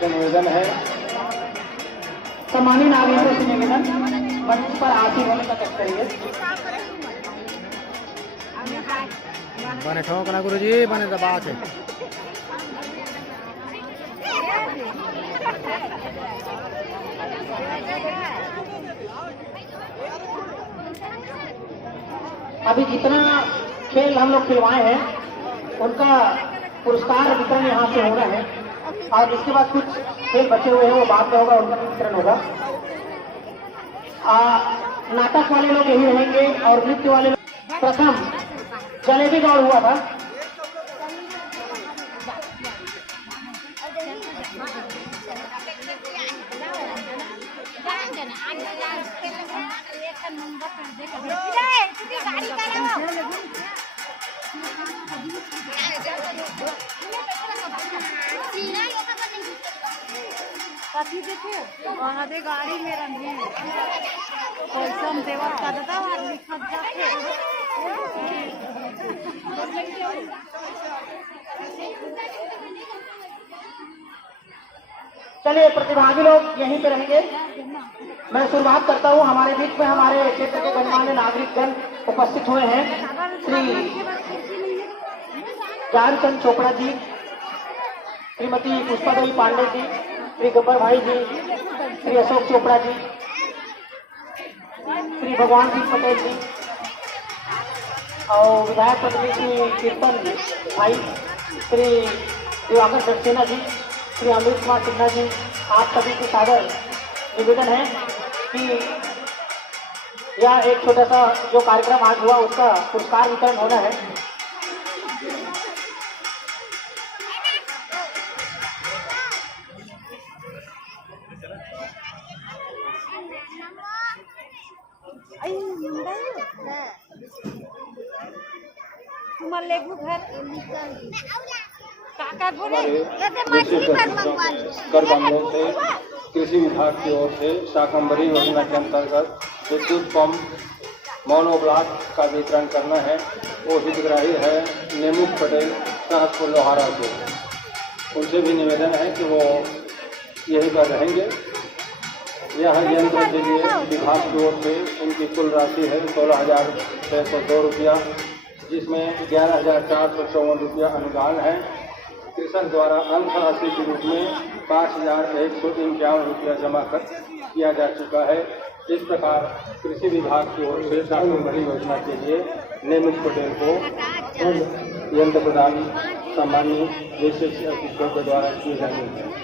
से निवेदन है, सम्मानित नागरिकों से निवेदन, मंच पर आसीन होने का कष्ट करिए। बने ठोक ना गुरुजी, बने दबा के। अभी जितना खेल हम लोग खिलवाए हैं उनका पुरस्कार वितरण यहाँ से हो रहा है, और इसके बाद कुछ खेल बचे हुए हैं वो बाद में होगा, उनका वितरण होगा। नाटक वाले लोग यही रहेंगे और नृत्य वाले लोग। प्रथम जलेबी दौड़ हुआ था, कथी देखे वहाँ दे गाड़ी में रंगी पैसा देवत का दादा लिखत जाके। चलिए प्रतिभागी लोग यहीं पे रहेंगे। मैं शुरुआत करता हूँ। हमारे बीच में हमारे क्षेत्र के गणमान्य नागरिकगण उपस्थित हुए हैं। श्री जानचंद चोपड़ा जी, श्रीमती पुष्पादेवी पांडे जी, श्री गब्बर भाई जी, श्री अशोक चोपड़ा जी, श्री भगवान सिंह पटेल जी और विधायक पत्नी श्री कीर्तन भाई, श्री दिवाकर सक्सेना जी, श्री अमृत कुमार सिन्हा जी, आप सभी के सादर निवेदन है कि यह एक छोटा सा जो कार्यक्रम आज हुआ उसका पुरस्कार वितरण होना है। तुम्हारे लेगू घर काका बोले कर बांधों से कृषि विभाग की ओर से शाकंभरी योजना के अंतर्गत विद्युत पंप मोनोब्लॉक का वितरण करना है। वो हितग्राही है नेमुख पटेल सहसपुर लोहारा से। उनसे भी निवेदन है कि वो यहीं पर रहेंगे। यह यंत्र के लिए विभाग की ओर से उनकी कुल राशि है 16,602 रुपया, जिसमें 11,454 रुपया अनुदान है। कृषक द्वारा अंश राशि के रूप में 5,151 रुपया जमा किया जा चुका है। इस प्रकार कृषि विभाग की ओर से शाकंभरी योजना के लिए नेमित पटेल को यंत्र प्रदान सामान्य विशेष अतिथियों के द्वारा किए जाएंगे।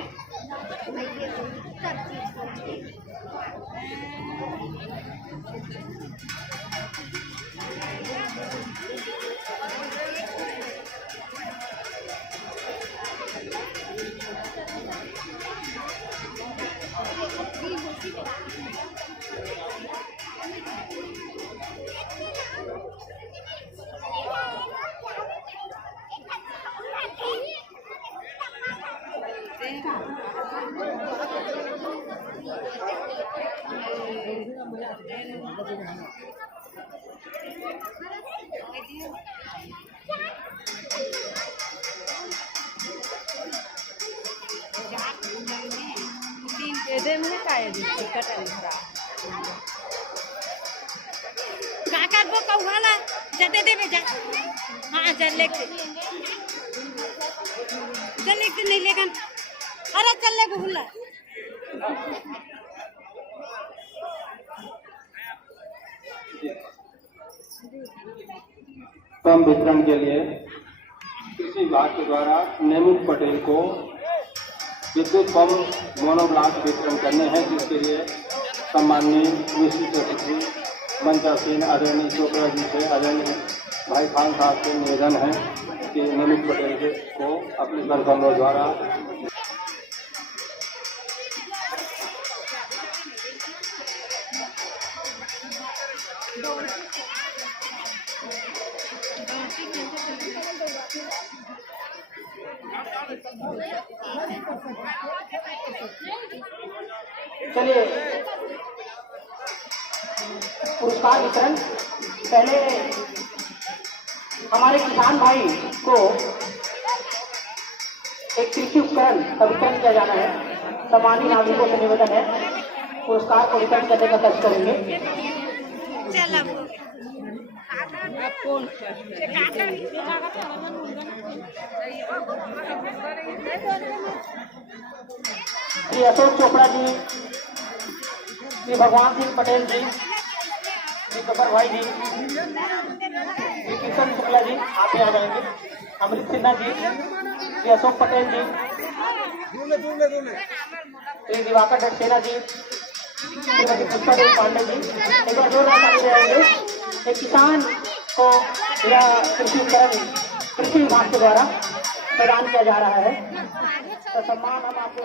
काका को कहला जते देवे जा। हाँ चल लेके नहीं लेकिन अरे चल ले भूला पंप वितरण के लिए कृषि विभाग के द्वारा नेमित पटेल को विद्युत पंप मोनोब्लॉक वितरण करने हैं, जिसके लिए सम्माननीय विशिष्ट अतिथि मंचासीन आदरणीय चोपड़ा जी से आदरणीय भाई खान साहब से निवेदन है कि नेमित पटेल को अपने कर कमरों द्वारा चलिए पुरस्कार वितरण। पहले हमारे किसान भाई को एक कृषि उपकरण का वितरण किया जाना है। सम्मानित नागरिकों से निवेदन है पुरस्कार को वितरण करने का कष्ट करेंगे। श्री अशोक चोपड़ा जी, श्री भगवान सिंह पटेल जी, श्री गब्बर भाई जी, श्री किशन शुक्ला जी आप यहाँ जाएंगे, अमृत सिन्हा जी, श्री अशोक पटेल जी, श्री दिवाकर सक्सेना जी, श्रीमती पुष्पा देवी पांडे जी। एक बार जोरदार ताली बजाएंगे। एक किसान को यह कृषि उपकरण कृषि विभाग के द्वारा प्रदान किया जा रहा है, तो सम्मान हम आपको